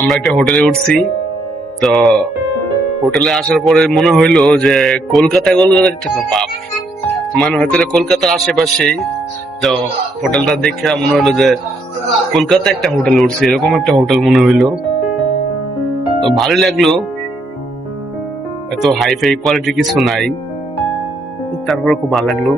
আমরা একটা হোটেলে উঠছি। তো হোটেলে আসার পরে মনে হইলো যে কলকাতা একটা পাপ, মানে হয়তো এটা কলকাতার আশেপাশেই। তো হোটেলটা দেখে মনে হলো যে কলকাতা একটা হোটেল উঠছে, এরকম একটা হোটেল মনে হইলো। তো ভালোই লাগলো, এত হাই ফাই কোয়ালিটি কিছু নাই, তারপরে খুব ভালো লাগলো।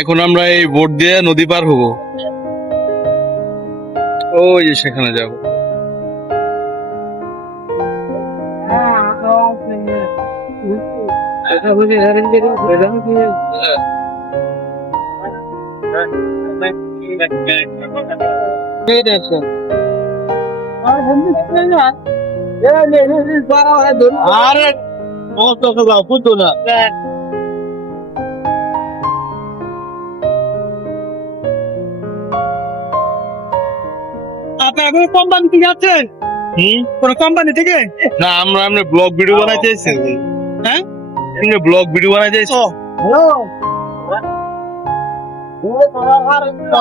এখন আমরা এই বোট দিয়ে নদী পার হবো, ওই যে সেখানে যাবো। আরে বুঝতো না, আপনার কোনো কোম্পানি থেকে আছেন? কোন কোম্পানি থেকে? না, আমরা ব্লগ ভিডিও বানাইতে চাইছি। হ্যাঁ, ব্লগ ভিডিও বানাইতে চাইছি।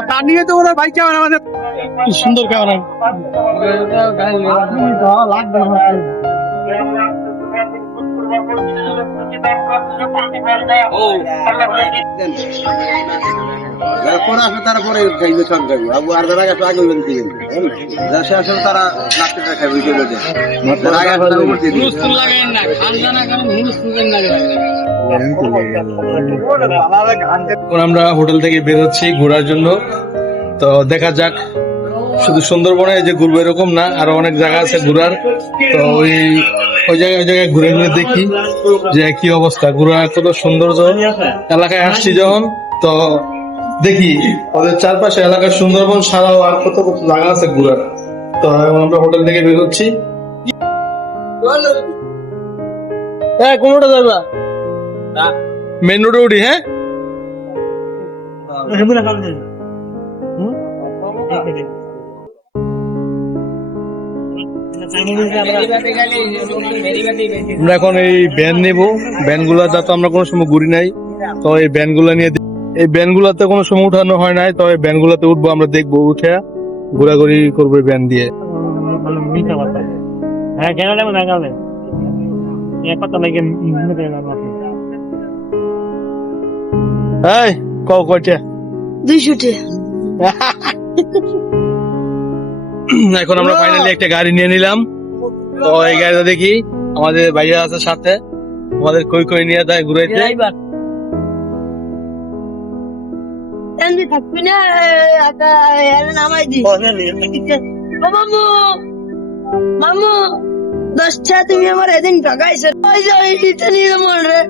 তার নিয়ে তো ওরা ভাই কেমন আমাদের কি সুন্দর ক্যামেরা। তারপরে খাইবে সব খাইবে আবু আর যারা গেছে আগে দেশে আসলে তারা লাখ টাকা খাইবে চলে যায়। এখন আমরা হোটেল থেকে বের হচ্ছি ঘোরার জন্য। তো দেখা যাক, শুধু সুন্দরবনে যে ঘুরবো এরকম না, আরো অনেক জায়গা আছে ঘোরার। তো ওই জায়গায় ঘুরে ঘুরে দেখি যে কি অবস্থা, ঘোরার কত সৌন্দর্য এলাকায় আসছি যখন। তো দেখি ওদের চারপাশে এলাকার সুন্দরবন ছাড়াও আর কত কত জায়গা আছে ঘোরার। তো আমরা হোটেল থেকে বের হচ্ছি। হ্যাঁ, কোনোটা যাবা মেন রোডে উঠি। হ্যাঁ, আমরা এখন এই ভ্যান নেবো। ভ্যান গুলাতে তো আমরা কোনো সময় ঘুরি নাই, তো এই ভ্যান গুলা নিয়ে এই ভ্যান গুলাতে কোনো সময় উঠানো হয় নাই। তো এই ভ্যান গুলাতে উঠবো, আমরা দেখবো, উঠে ঘোরাঘুরি করবো ভ্যান দিয়ে। হ্যাঁ, কেন লাগবে না গালে কত লাগে এই কয়টা 200 এখন আমরা ফাইনালি একটা গাড়ি নিয়ে নিলাম। তো এই গাড়িটা দেখি আমাদের ভাইয়া আছে সাথে, আমাদের কই নিয়ে যায় ঘুরাইতে। থাকবি না নামাই দি মামু মামু 10টা তুমি আমার এদিন ঠকাইছো। ওই যে ওইটা নিয়ে মন রে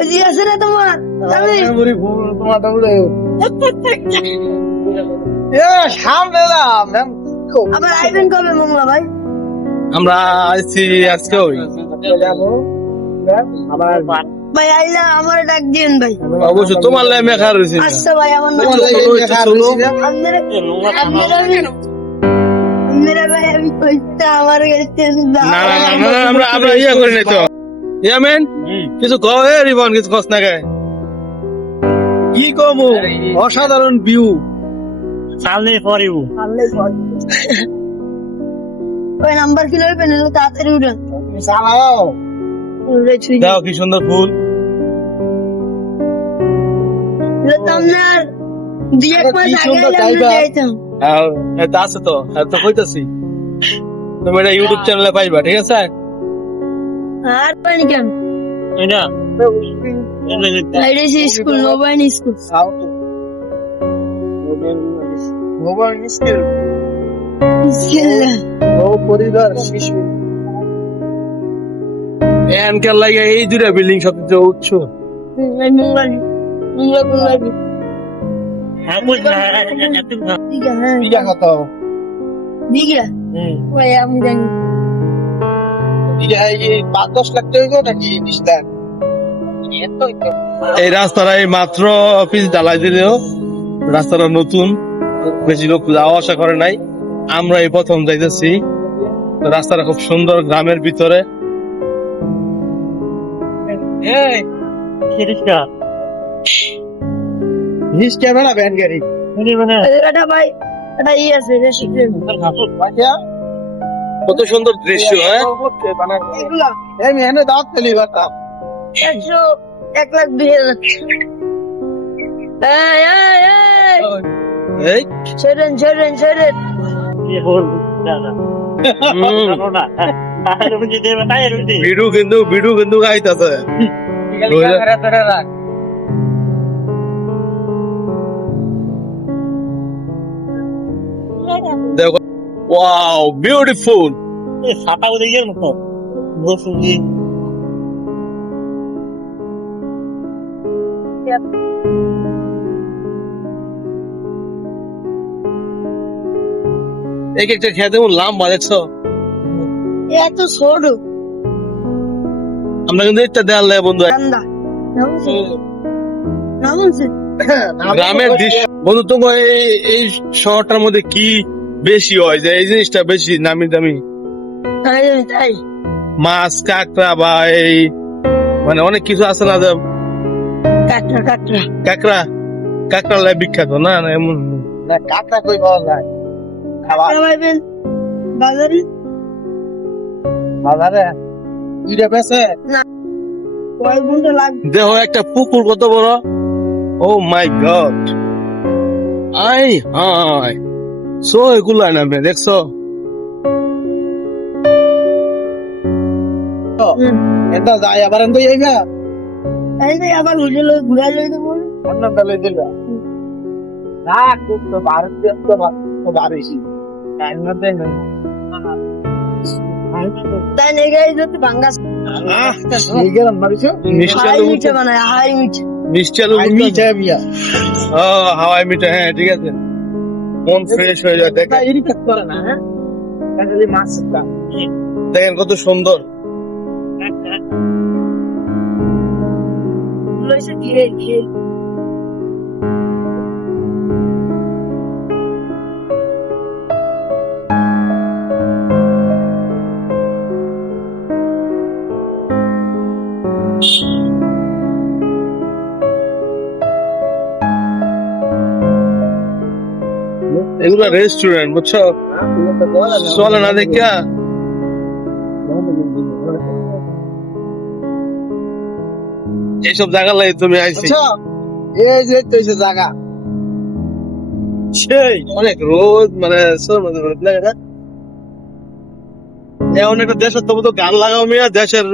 ওই আছে না তোমার আবার আইবেন কবে মামলা ভাই? আমরা আসছি আজকে ভাই আইলা আমার ডাক দিন ভাই। অবশ্যই তোমার লাই মেখা রয়েছে। আচ্ছা ভাই, আমার নাম মেরা ভাই, আমি কইতা আমার কাছে না আমরা ইয়া করি নাই তো। ইয়ামেন কিছু কও, এ রিবন কিছু কস না গায় কি কমু? অসাধারণ ভিউ, সামনে পড়িব। ওই নাম্বার কি লইবেন? তাড়াতাড়ি উঠেন। চালাও, দাও, কি সুন্দর ফুল। আপনার 2-1 মাস আগে যাইতাম। এটা আছে তো, তো কইতাছি তুমি এটা ইউটিউব চ্যানেলে পাইবা, ঠিক আছে? আর পানি কেন? এটা আইডিসি স্কুল, নোবাইন স্কুল। এনকার লাগে এই দুটা বিল্ডিং সবচেয়ে উচ্চ। এই রাস্তাটা এই মাত্র অফিস ঢালাই দিলেও রাস্তাটা নতুন, বেশি লোক যাওয়া আসা করে নাই, আমরা এই প্রথম যাইতেছি। তো রাস্তাটা খুব সুন্দর, গ্রামের ভিতরে। এটা ভাই এটা ই আছে এটা শিখলে কত সুন্দর দৃশ্য, হ্যাঁ। এগুলা এই মেহনে দাওয়াত পেলি বাটা 1,02,000 এই ছেড়েন বিডু কিন্তু গাইতাছে। দেখো, ওয়াও, বিউটিফুল। এক একটা খেতে লম্বা, দেখছো? এত ছোট আমরা কিন্তু একটা দেয়াল লাগে বন্ধু, ঠান্ডা নামছে গ্রামের দৃশ্য। বন্ধু, তোমার এই শহরটার মধ্যে কি বেশি হয় যে এই জিনিসটা বেশি নামি দামি? তাই মাছ, কাঁকড়া বা এই মানে অনেক কিছু আছে না, যে কাঁকড়া লাই বিখ্যাত না না এমন কাকড়া কই পাওয়া যায় খাবার পাইবেন বাজারে বাজারে ইটা বেছে কয় ঘন্টা লাগবে দেখো একটা পুকুর কত বড়, ও মাই গড, আই হাই, সো এগুলা নামে দেখছো? এটা যায় আবার এন্ড এইগা এই যে আবার ঘুরে লই দেবো অন্য দলে দিবা না তো ভারত দেশ তো বাড়িছি টাইম না দেন তাই নেগাই যদি ভাঙ্গা এইগা মারিছো হাই মিঠে বানায় হাই মিঠে মিষ্টি আলু আমি যাবিয়া হাওয়াই মিঠা, হ্যাঁ ঠিক আছে, মন ফ্রেশ হয়ে যায়। এটা এরি কাজ করে না হ্যাঁ তাহলে মাছটা দেখেন কত সুন্দর। লইছে ধীরে ধীরে এগুলো রেস্টুরেন্ট, বুঝছো? চলে না দেখা এইসব জায়গা লাগে তুমি আইছি। আচ্ছা এই যে তো এই জায়গা সেই অনেক রোদ, মানে রোদ লাগে না এমন একটা দেশের, তবু তো গান লাগাও মিয়া দেশের।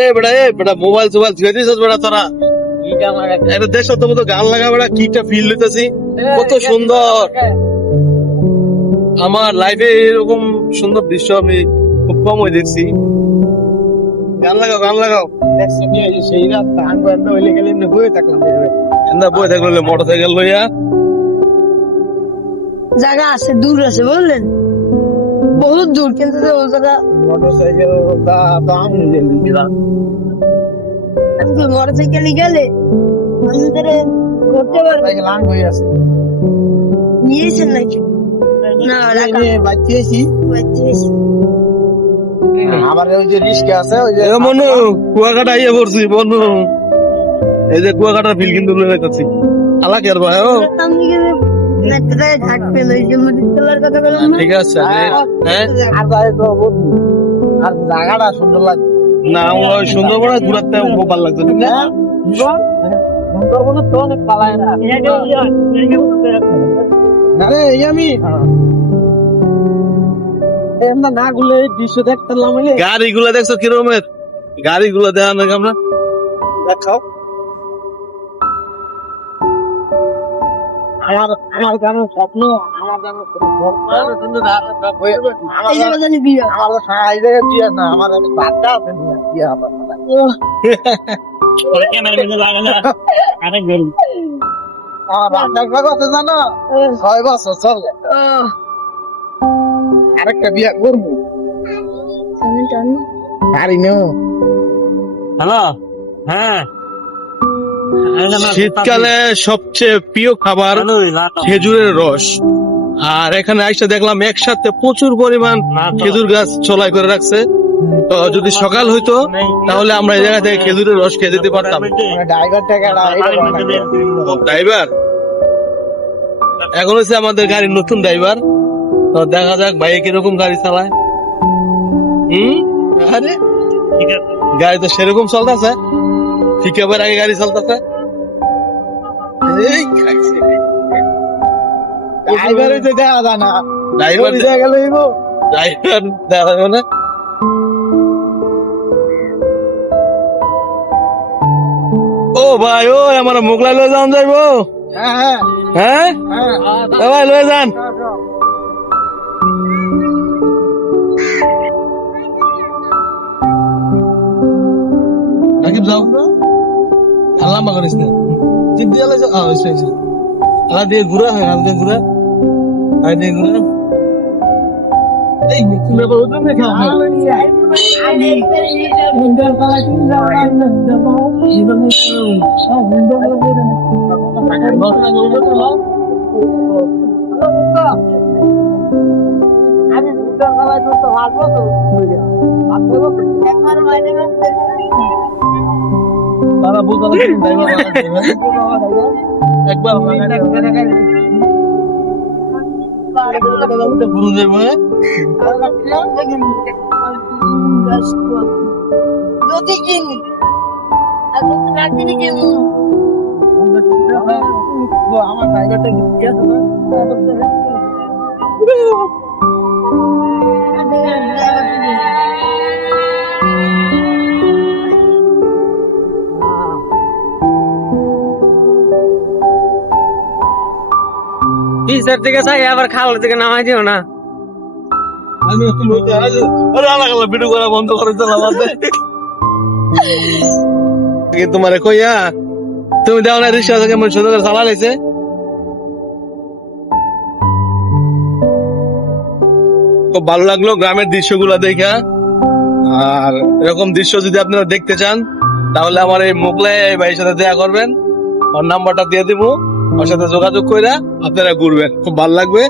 এ বেটা মোবাইল টোবাইল ধুয়ে দিছিস বেটা তোরা? একটা দেশের তবু তো গান লাগা বেটা, কি একটা ফিল লইতেছি, কত সুন্দর। আমার লাইফে এরকম সুন্দর দৃশ্য আমি খুব কমই দেখছি। গান লাগাও দেখছি নিয়ে সেই রাত ধান বন্ধ হইলে গেলে বয়ে থাকলাম এন্দা বই থাকলে মোটর সাইকেল লইয়া জায়গা আছে, দূর আছে বুঝলেন, বহুত দূর, কিন্তু ওই জায়গা মোটরসাইকেল দাম মোটর সাইকেলে গেলে আমাদের করতে পারবে। সাইকেল আং হয়ে আছে নিয়েছেন নাকি? না রাখা বাচ্চিয়েছি বাচ্চা আবার ওই যে রিস্কা আছে ওই যে মনু কুয়াকাটা ইয়ে করছি বনু, এই যে কুয়াকাটার ফিল কিন্তু লয়ে যাচ্ছি আলাকে আর ভাই। ও থাকবে না, ওই যে মুদির তলার কথা বললাম না? ঠিক আছে, হ্যাঁ আর যায় তো আর জায়গাটা সুন্দর লাগে না আমার ওই সুন্দরবন ঘুরাতে খুব ভালো লাগছে, ঠিক না? সুন্দরবন তো অনেক পালায় না আরে এই আমি এমন না গুলো এই দৃশ্য দেখতাম গাড়িগুলা দেখছো কিরকমের? গাড়িগুলা দেখা নাকি আমরা দেখাও আমার গানের স্বপ্ন আমার গানের এই জায়গা জানি বিয়ে আমার এই জায়গায় বিয়ে না আমার বাচ্চা আছে বিয়ে হবে আমার বাচ্চার কথা জানো 6 বছর চলে আরেকটা বিয়ে করবো গাড়ি নেও হ্যালো, হ্যাঁ শীতকালে সবচেয়ে প্রিয় খাবার খেজুরের রস। আর এখানে আইসা দেখলাম একসাথে প্রচুর পরিমাণ খেজুর গাছ চলাই করে রাখছে। তো যদি সকাল হইতো তাহলে আমরা এই জায়গা থেকে খেজুরের রস খেয়ে যেতে পারতাম। ড্রাইভার থেকে ড্রাইভার এখন হচ্ছে আমাদের গাড়ির নতুন ড্রাইভার। তো দেখা যাক ভাই কিরকম গাড়ি চালায়। আরে গাড়ি তো সেরকম চলতেছে, ঠিক আগে গাড়ি চলতেছে। ড্রাইভারে তো দেখা যায় না, ড্রাইভার দেখা গেল ড্রাইভার দেখা যাবে না। ও ভাই, ও আমার মোগলা লয়ে যান যাইবো। হ্যাঁ হ্যাঁ ভাই লয়ে যান। রাকিব যাও, আল্লাহ মা করিস না। জিপ দিয়ে আল্লাহ আল্লাহ দিয়ে ঘুরা হয়, আল্লাহ দিয়ে ঘুরা আয় দিয়ে ঘুরা। এই মিথুনে বলো তো মেখা তারা বলতে একবার যদি কিনি আর যদি না কিনি কিনবো আমার ড্রাইভারটা গেছে না পিছের দিকে চাই আবার খালের দিকে নামাই দিও না। ভিডিও করা বন্ধ করে তোমার কইয়া তুমি দেও না রিক্সা কেমন সুন্দর করে চালা লাইছে। খুব ভালো লাগলো গ্রামের দৃশ্যগুলো দেখা। আর এরকম দৃশ্য যদি আপনারা দেখতে চান তাহলে আমার এই মোগলাই ভাইয়ের সাথে দেখা করবেন, ওর নাম্বারটা দিয়ে দিব, ওর সাথে যোগাযোগ করে আপনারা ঘুরবেন, খুব ভালো লাগবে।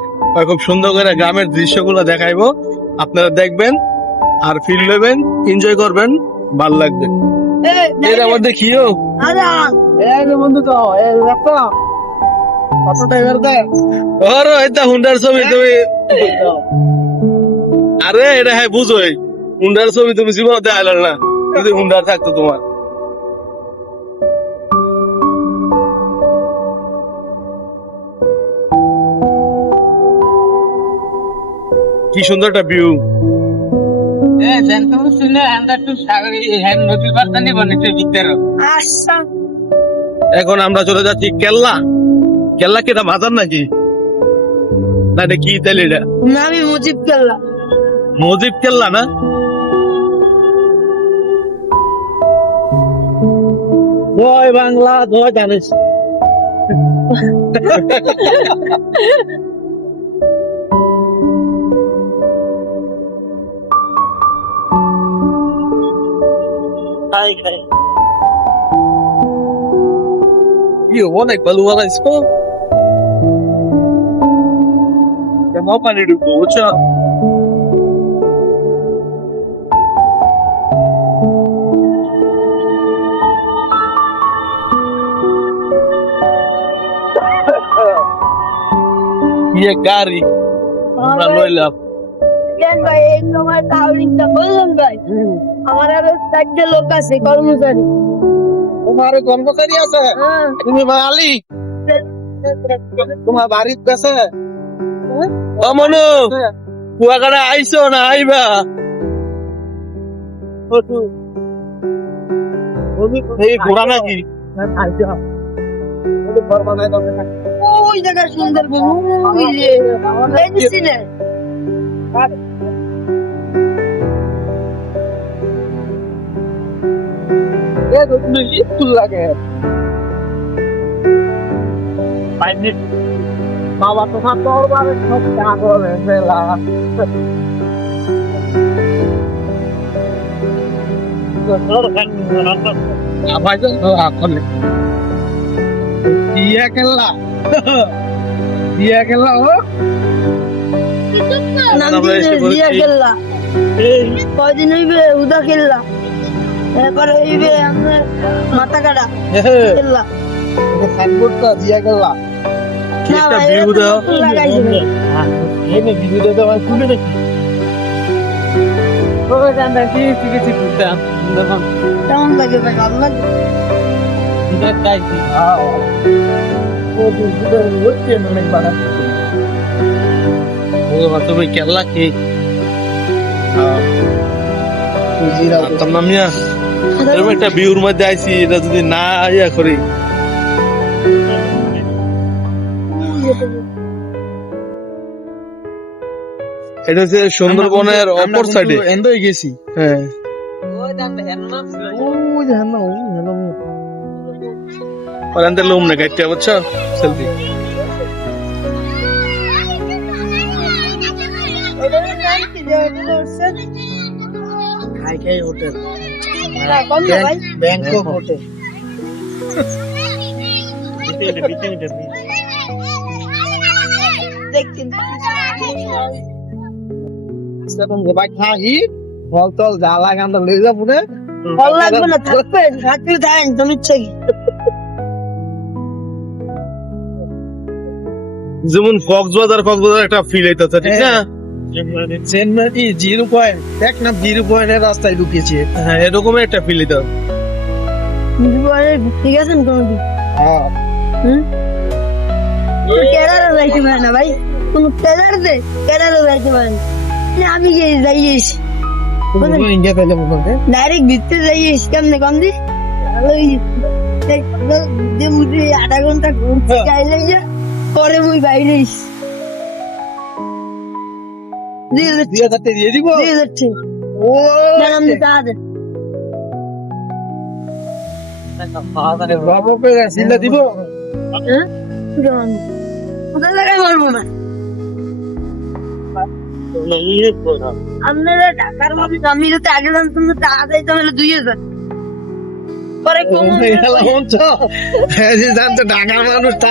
খুব সুন্দর করে গ্রামের দৃশ্যগুলো দেখাইবো, আপনারা দেখবেন আর ফিল নেবেন, এনজয় করবেন, ভালো লাগবে। এর মধ্যে কিও বন্ধু তো একটা অটো ড্রাইভার দেয় ওর এটা হুন্ডার ছবি তুমি। আরে এটা হ্যাঁ বুঝোই, হুন্ডার ছবি তুমি জীবনে দেখাইল না, যদি হুন্ডার থাকতো তোমার। কি সুন্দর একটা ভিউ। আচ্ছা এখন আমরা চলে যাচ্ছি কেল্লা। কেল্লা কি এটা বাজার নাকি? না এটা কি তাহলে? এটা আমি মুজিব কেল্লা। মজিব কেল্লা না? জয় বাংলা, জয় জানিস। অনেক ভালো বানাইছো। কেমন পানি ঢুকবো বুঝছো? ये गाड़ी আমরা লইলাম। কেন ভাই এই তোমার টাউরিংটা বললেন ভাই? আমার আরো 4টা লোক আছে কর্মচারী। তোমার কর্মচারী আছে? তুমি মালিক? তোমার বাড়ির কাছে ও মনু, কুয়াকাটা আইছো না আইবা? এই ঘোড়া নাকি? ওই জায়গা সুন্দর ওই যে দেখছি না। লাগে বাবা তোমার তোর বাড়ির সব জাগরে বেলা ভাই দিয়া খেলা ও নাম দিয়া খেললা কয়দিন হইবে উদা খেললা এরপরে হইবে আপনার মাথা কাটা খেললা সাইনবোর্ডটা দিয়া খেলা কি একটা ভিউ দাও এনে ভিডিওটা তো আমার খুলে দেখি ও জানতা কি কিছু করতাম দেখুন কেমন লাগে ভাই ভালো লাগে এটা খাইছি ও দুধ হচ্ছে অনেক বড় ও তুমি কেলা কি মিয়া এরকম একটা ভিউর মধ্যে আইছি এটা যদি না ইয়া করি এটা হচ্ছে সুন্দরবনের অপর সাইডে এন্ডই গেছি হ্যাঁ ওই জান না ওই হলো ওখান লোম না গাইতে বুঝছো সেলফি খাই হোটেল ভাই ব্যাংকক হোটেল দেখছেন সেরকম ভাই খাই ফল টল যা লাগান তো লয়ে যাবো রে ভালো লাগবে না থাকবেন রাত্রি থাকেন তুমি ইচ্ছা কি যেমন কক্সবাজার একটা ফিল হইতাছে ঠিক না চেন্নাই 0 পয়েন্ট দেখ না 0 পয়েন্টের রাস্তায় ঢুকেছি হ্যাঁ এরকম একটা ফিল হইতাছে ঠিক আছে কোনদিন হ্যাঁ কেরালা যাইতে পারে না ভাই কোন কেরালা যাইতে পারে না আমি যাইয়েছি ইন্ডিয়া পেলে বলতে ডাইরেক্ট ভিতরে যাইয়েছি কেমনে কম দি আধা ঘন্টা ঘুরতে চাইলে যে পরে মুই বাইরে দিয়ে দিব ও ম্যাডাম দিতে আছে বাবু পে সিলা দিব হ্যাঁ কোথায় লাগাই মারবো না আপনারা টাকার মধ্যে আমি যদি আগে জানতাম তো টাকা চাইতাম হলে 2000 পরে কম জানতো ঢাকার মানুষ তা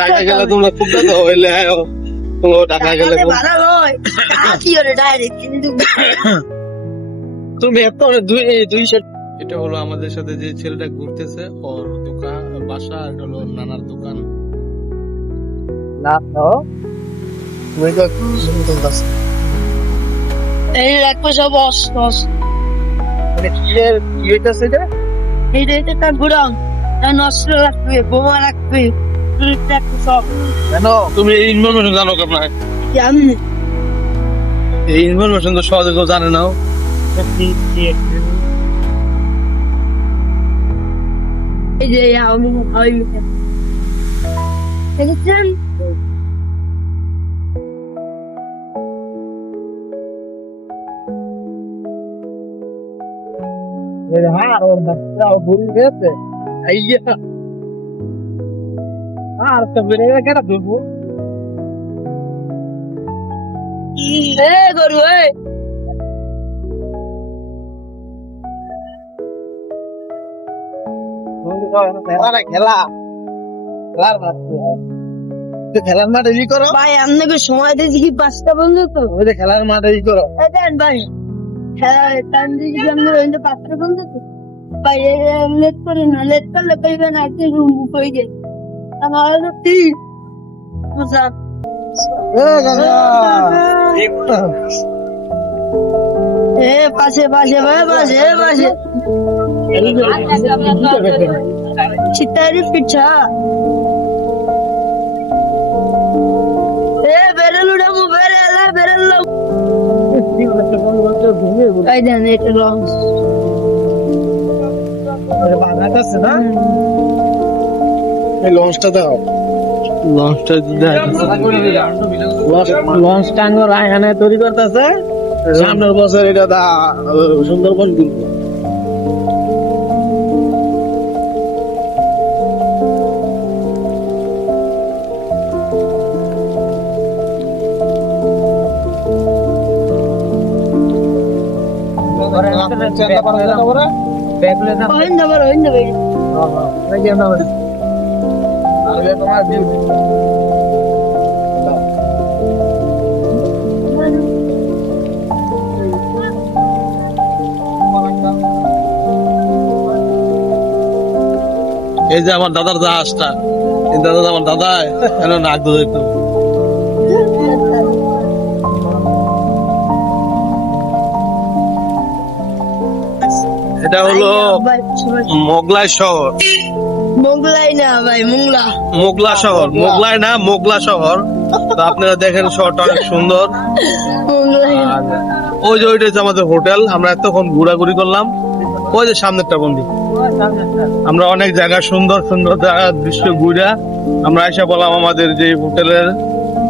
ঢাকা গেলে তোমরা খুব তো হইলে ঢাকা গেলে ভাড়া লয় কি করে ডাইরেক্ট কিন্তু তুমি এত দুইশো এটা হলো আমাদের সাথে যে ছেলেটা ঘুরতেছে ওর দোকান বাসা আর হলো নানার দোকান না তো তুই তো সুন্দর দাস এই রাখবো সব অস মানে কি হইতাছে এটা এইটা একটা গুড়াম নষ্ট রাখবে বোমা রাখবে সব কেন তুমি এই ইনফরমেশন জানো কেমন আমি এই ইনফরমেশন তো সহজে কেউ জানে না এই যে আমি দেখেছেন হ্যাঁ বুড়ি গেছে আইয়া আর তো বেড়ে কেন ধরবো গরু খেলা খেলার মাঠে ই করো ভাই আপনাকে সময় দিয়েছি কি 5টা বন্ধু তো ওই যে খেলার মাঠে ই করো দেন ভাই টাইম দিয়েছি কি আপনার 5টা বন্ধু তো ভাই লেট করে না লেট করলে কইবেন আজকে রুম বুক হয়ে যায় আমার তো ঠিক বুঝা পাশে ভাই পাশে চিত্তারি পিঠা বেরেলুড়ামু বেরেল এই দেন এটা লঞ্চ বানাইতেছে না এই লঞ্চটা দাও লঞ্চটা লঞ্চ টাঙ্গর এখানে তৈরি করতেছে সামনের বছর এটা দা সুন্দরবন ঘুরবো হইন যাবার এই যে আমার দাদার জাহাজটা, এই দাদা আমার দাদা কেন নাক ধরে একটু এটা হলো মোগলাই শহর, মোগলাই না ভাই, মুংলা। মোগলা শহর, মোগলাই না মোগলা শহর। তো আপনারা দেখেন শহরটা অনেক সুন্দর। মুংলাই না। আর ওই যে ওইটা হচ্ছে আমাদের হোটেল। আমরা এতক্ষণ ঘোরাঘুরি করলাম, ওই যে সামনেরটা বন্ধু। আমরা অনেক জায়গা সুন্দর সুন্দর জায়গার দৃশ্য ঘুরা আমরা এসে বললাম আমাদের যে হোটেলের,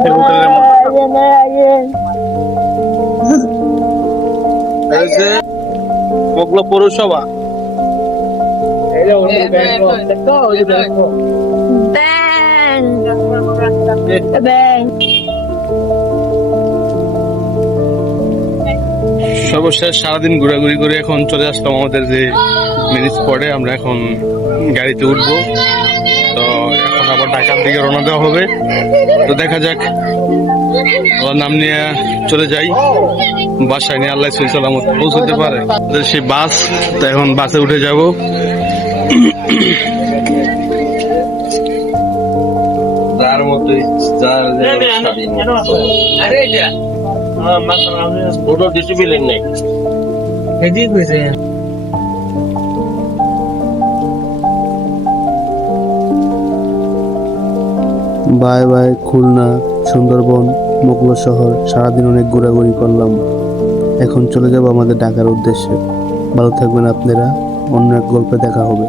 এই হোটেলের মোগলা পৌরসভা। ব্যাং ব্যাং। সর্বশেষ সারাদিন ঘোরাঘুরি করে এখন চলে আসলাম আমাদের যে মেন স্পটে। আমরা এখন গাড়িতে উঠবো, তো এখন আবার ঢাকার দিকে রওনা দেওয়া হবে। তো দেখা যাক, আবার নাম নিয়ে চলে যাই বাসায়, নিয়ে আল্লাহ সহি সালামত পৌঁছতে পারে। আমাদের সেই বাস, তো এখন বাসে উঠে যাব। যার মধ্যে যার কোনো ডিসিপ্লিন নেই। বাই বাই খুলনা, সুন্দরবন, মোগলা শহর। সারাদিন অনেক ঘোরাঘুরি করলাম, এখন চলে যাব আমাদের ঢাকার উদ্দেশ্যে। ভালো থাকবেন আপনারা, অন্য এক গল্পে দেখা হবে।